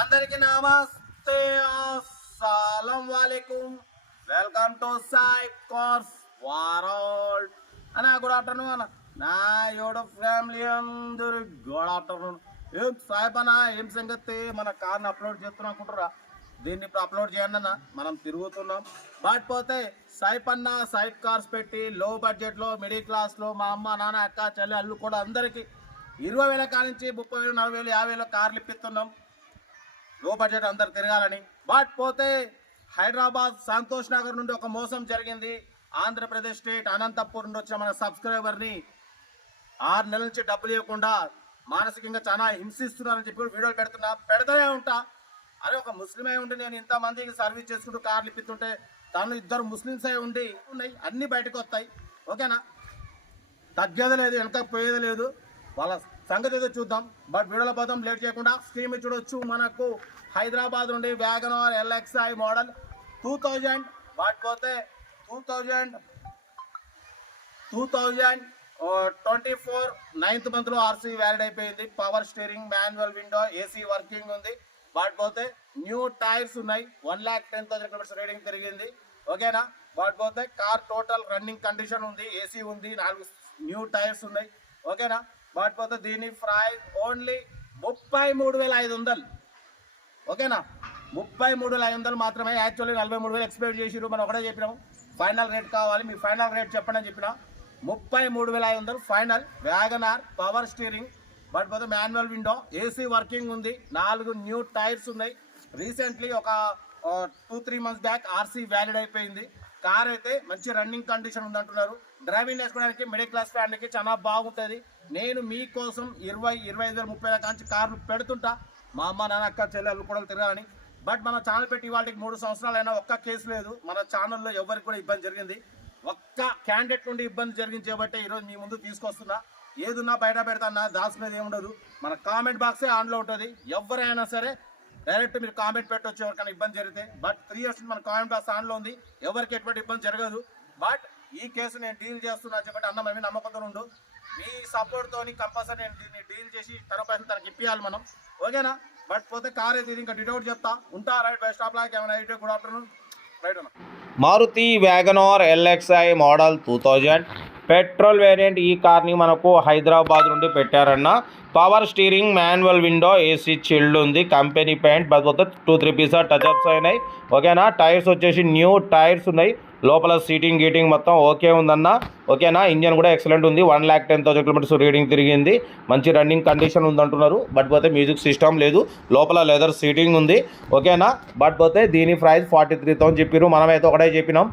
అందరికి నమస్తే, అస్సలం వాలేకుం. Welcome to Sai cars world అన్న. గుడ్ ఆఫ్టర్నూన్ అన్న. నా యూట్యూబ్ ఫ్యామిలీ అందరు గుడ్ ఆఫ్టర్నూన్. ఏం సాయిబ్ అన్న, ఏం సంగతి? మన కార్ని అప్లోడ్ చేస్తున్నాం అనుకుంటారా? దీన్ని ఇప్పుడు అప్లోడ్ చేయండి అన్న. మనం తిరుగుతున్నాం. బట్ పోతే సాయిప్ అన్న సాయిప్ కార్స్ పెట్టి లో బడ్జెట్లో మిడిల్ క్లాస్లో మా అమ్మ నాన్న అక్క చెల్లి అల్లు కూడా అందరికీ 20,000 కానించి 30,000 40,000 50,000 కార్లు ఇప్పిస్తున్నాం. లో బడ్జెట్ అందరు తిరగాలని. బట్ పోతే హైదరాబాద్ సంతోష్ నగర్ నుండి ఒక మోసం జరిగింది. ఆంధ్రప్రదేశ్ స్టేట్ అనంతపూర్ నుండి వచ్చిన మన సబ్స్క్రైబర్ని 6 నెలల నుంచి డబ్బులు ఇవ్వకుండా మానసికంగా చాలా హింసిస్తున్నారని చెప్పి వీడియోలు పెడతానే ఉంటా. అరే, ఒక ముస్లిం అయి ఉండి నేను ఇంతమందికి సర్వీస్ చేసుకుంటూ కార్లు ఇప్పిస్తుంటే తను 2 ముస్లిమ్స్ అయి ఉండి ఉన్నాయి, అన్నీ బయటకు వస్తాయి. ఓకేనా? తగ్గేది లేదు, వెనక పోయేది లేదు. వాళ్ళ సంగతి ఏదో చూద్దాం. బట్ వీడియోలో పోతాం, లేట్ చేయకుండా. స్క్రీన్ మీద చూడొచ్చు, మనకు హైదరాబాద్ నుండి వ్యాగనార్ LXi మోడల్ 2000. వాటిపోతే 2024 9th మంత్లో RC వ్యాలిడ్ అయిపోయింది. Power steering, manual window, AC working ఉంది. వాటిపోతే న్యూ టైర్స్ ఉన్నాయి. 1,10,000 కిలోమీటర్స్ రేటింగ్ తిరిగింది. ఓకేనా? వాటిపోతే కార్ టోటల్ రన్నింగ్ కండిషన్ ఉంది. AC ఉంది, 4 న్యూ టైర్స్ ఉన్నాయి. ఓకేనా? వాటిపోతే దీని ప్రైస్ ఓన్లీ 33,500. ఓకేనా? 33,500 మాత్రమే. యాక్చువల్లీ 43,000 ఎక్స్పెక్ట్ చేసిరు. మనం ఒకటే చెప్పినాము ఫైనల్ రేట్ కావాలి, మీ ఫైనల్ రేట్ చెప్పండి అని చెప్పిన. 33,500 ఫైనల్. వ్యాగనార్, పవర్ స్టీరింగ్, వాటిపోతే మాన్యువల్ విండో, AC వర్కింగ్ ఉంది, 4 న్యూ టైర్స్ ఉన్నాయి. రీసెంట్లీ ఒక 2-3 మంత్స్ బ్యాక్ RC వ్యాలిడ్ అయిపోయింది. కార్ అయితే మంచి రన్నింగ్ కండిషన్ ఉందంటున్నారు. డ్రైవింగ్ నేర్చుకోవడానికి మిడిల్ క్లాస్ ఫ్యామిలీకి చాలా బాగుంటుంది. నేను మీకోసం 20,000 30,000 కాంచి కార్లు పెడుతుంటా. మా అమ్మ నాన్న అక్క చెల్లెళ్ళు కూడా తిరగాలని. బట్ మన ఛానల్ పెట్టి వాళ్ళకి 3 సంవత్సరాలైనా ఒక్క కేసు లేదు. మన ఛానల్లో ఎవరికి కూడా ఇబ్బంది జరిగింది. ఒక్క క్యాండిడేట్ నుండి ఇబ్బంది జరిగించేబట్టే ఈరోజు మీ ముందు తీసుకొస్తున్నా. ఏదున్నా బయట పెడతాన్నా, దాచుకునేది ఏముండదు. మన కామెంట్ బాక్సే ఆన్లో ఉంటుంది. ఎవరైనా సరే డైరెక్ట్ మీరు కామెంట్ పెట్టవచ్చు ఎవరికైనా ఇబ్బంది జరిగితే. బట్ 3 years మన కామెంట్ బాక్స్ ఆన్లో ఉంది. ఎవరికి ఎటువంటి ఇబ్బంది జరగదు. బట్ ఈ కేసు నేను డీల్ చేస్తున్నా చెప్పండి అన్న, మేము నమ్మకంతో ఉండు. మీ సపోర్ట్తో కంపల్సరీ నేను దీన్ని డీల్ చేసి తన పైసలు తనకి ఇప్పియాలి మనం. ఓకేనా? బట్ పోతే కార్ అయితే ఇంకా డిటౌట్ చెప్తా ఉంటా. రైట్, బై స్టాప్ లాగా ఏమైనా అయితే గుడ్ ఆఫ్టర్నూన్. రైట్ అన్న. Maruti WagonR LXi model 2000 petrol variant. ఈ కార్ని మనకు హైదరాబాద్ నుండి పెట్టారన్న. Power steering, manual window, AC chilled ఉంది. కంపెనీ పెయింట్, పోతే 2-3 పీసెస్ టచ్అప్స్ అయినాయి. ఓకేనా? టైర్స్ వచ్చేసి న్యూ టైర్స్ ఉన్నాయి. లోపల సీటింగ్ గీటింగ్ మొత్తం ఓకే ఉందన్న. ఓకేనా? ఇంజన్ కూడా ఎక్సలెంట్ ఉంది. 1,10,000 కిలోమీటర్స్ రీడింగ్ తిరిగింది. మంచి రన్నింగ్ కండిషన్ ఉందంటున్నారు. బట్ పోతే మ్యూజిక్ సిస్టమ్ లేదు. లోపల లెదర్ సీటింగ్ ఉంది. ఓకేనా? బట్ పోతే దీని ప్రైస్ 43,000 చెప్పారు. మనమైతే ఒకటే చెప్పినాం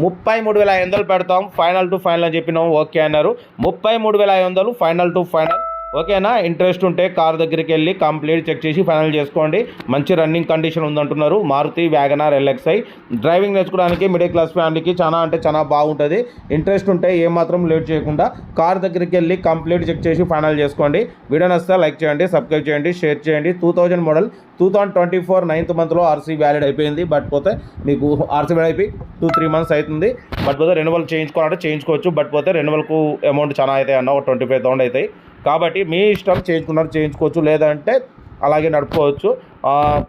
33,500 పెడతాం ఫైనల్ టు ఫైనల్ అని చెప్పినాం. ఓకే అన్నారు. 33,500 ఫైనల్ టు ఫైనల్. ఓకేనా? ఇంట్రెస్ట్ ఉంటే కార్ దగ్గరికి వెళ్ళి కంప్లీట్ చెక్ చేసి ఫైనల్ చేసుకోండి. మంచి రన్నింగ్ కండిషన్ ఉందంటున్నారు. మారుతి వ్యాగనార్ LXi డ్రైవింగ్ నేర్చుకోవడానికి మిడిల్ క్లాస్ ఫ్యామిలీకి చాలా అంటే చాలా బాగుంటుంది. ఇంట్రెస్ట్ ఉంటే ఏమాత్రం లేట్ చేయకుండా కార్ దగ్గరికి వెళ్ళి కంప్లీట్ చెక్ చేసి ఫైనల్ చేసుకోండి. వీడియో నచ్చితే లైక్ చేయండి, సబ్స్క్రైబ్ చేయండి, షేర్ చేయండి. 2000 మోడల్ 2024 9th మంత్లో RC వ్యాలిడ్ అయిపోయింది. బట్ పోతే మీకు RC వ్యాలిడ్ అయిపోయి 2-3 మంత్స్ అవుతుంది. బట్ పోతే రెన్యువల్ చేయించుకోవాలంటే చేయించుకోవచ్చు. బట్ పోతే రెన్యువల్కు అమౌంట్ చాలా అవుతాయి అన్న, ఒక 25,000 అవుతాయి. కాబట్టి మీ ఇష్టం, చేయించుకోవచ్చు, లేదంటే అలాగే నడుపుకోవచ్చు.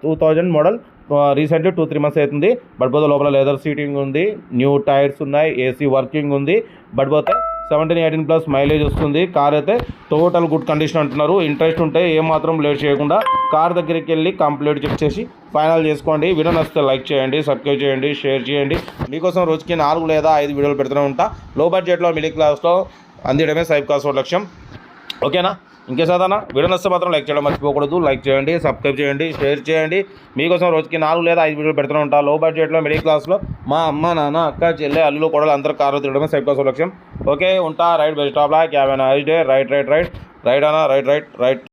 2000 మోడల్ రీసెంట్లీ 2-3 మంత్స్ అవుతుంది. బట్ పోతే లోపల లెదర్ సీటింగ్ ఉంది, న్యూ టైర్స్ ఉన్నాయి, AC వర్కింగ్ ఉంది. బట్ పోతే 17-18+ మైలేజ్ వస్తుంది. కార్ అయితే టోటల్ గుడ్ కండిషన్ అంటున్నారు. ఇంట్రెస్ట్ ఉంటే ఏమాత్రం లేట్ చేయకుండా కార్ దగ్గరికి వెళ్ళి కంప్లీట్ చెక్ చేసి ఫైనల్ చేసుకోండి. వీడియో నచ్చితే లైక్ చేయండి, సబ్స్క్రైబ్ చేయండి, షేర్ చేయండి. మీకోసం రోజుకి 4 లేదా 5 వీడియోలు పెడుతూనే ఉంటా. లో బడ్జెట్లో మిడిల్ క్లాస్లో అందించడమే సాయిప్ కార్స్ లక్ష్యం. ఓకేనా? ఇంకేసాదన్నా వీడియో నచ్చితే మాత్రం లైక్ చేయడం మర్చిపోకూడదు. లైక్ చేయండి, సబ్స్క్రైబ్ చేయండి, షేర్ చేయండి. మీకోసం రోజుకి 4 లేదా 5 వీడియోలు పెడుతూనే ఉంటా. లో బడ్జెట్లో మిడిల్ క్లాస్లో మా అమ్మ నాన్న అక్క చెల్లె అల్లు కూడా అందరూ కార్లు తిరగడమే సాయిప్ కార్స్ లక్ష్యం. ఓకే, ఉంటా. Right, by stop law cab day. Right అన్న. రైట్.